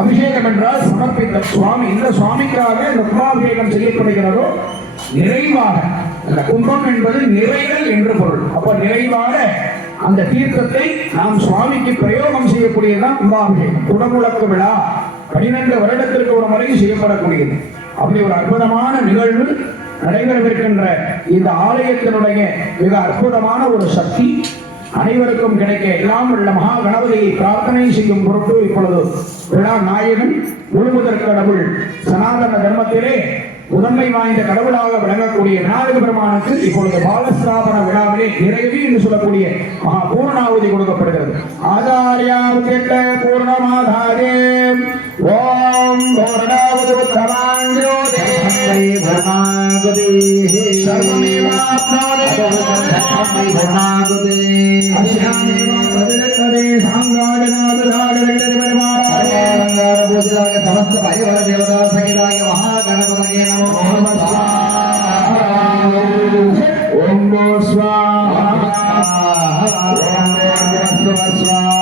அபிஷேகம் என்றால் சமர்ப்பித்த சுவாமி. இந்த சுவாமிக்காக இந்த கும்பாபிஷேகம் செய்யப்படுகிறதோ நிறைவாக, அந்த கும்பம் என்பது நிறைகள் என்று பொருள். அப்ப நிறைவாக அந்த தீர்த்தத்தை நாம் சுவாமிக்கு பிரயோகம் செய்யக்கூடியதுதான் கும்பாபிஷேகம். குடமுழக்கு விழா 12 வருடத்திற்கு ஒரு முறை செய்யப்படக்கூடியது. அப்படி ஒரு அற்புதமான நிகழ்வு நடைபெறவிருக்கின்ற இந்த ஆலயத்தினுடைய மிக அற்புதமான ஒரு சக்தி அனைவருக்கும் கிடைக்க எல்லாம் உள்ள மகா கணபதியை பிரார்த்தனை செய்யும் பொருட்டு இப்பொழுது விழா நாயகன் முழுமுதற் கடவுள் சனாதன தர்மத்திலே முதன்மை வாய்ந்த கடவுளாக விளங்கக்கூடிய விநாயக பெருமானுக்கு இப்பொழுது பாலஸ்தாபன விழாவிலே நிறைவு என்று சொல்லக்கூடிய மகா பூர்ணாவதி கொடுக்கப்படுகிறது. ஆச்சாரியாம் கேட்ட பூர்ணமாதாரே ஓம் பூர்ணாவது உத்தமாஞ்சோதே பூர்ணாவதி சர்வமேவாப்னோதே பூர்ணாவதி அஸ்யாமேவ பதினெட்டதே சாங்காடநாதராடலெண்டது பெருமாளே அலங்கார பூஜிதாக சமஸ்த பரிவார தேவதா சகிதாக மகா கணபதியே நமோ நமஸ்வாஹா. ஓம் நமோ ஸ்வாஹா. ஓம் நமோ ஸ்வாஹா.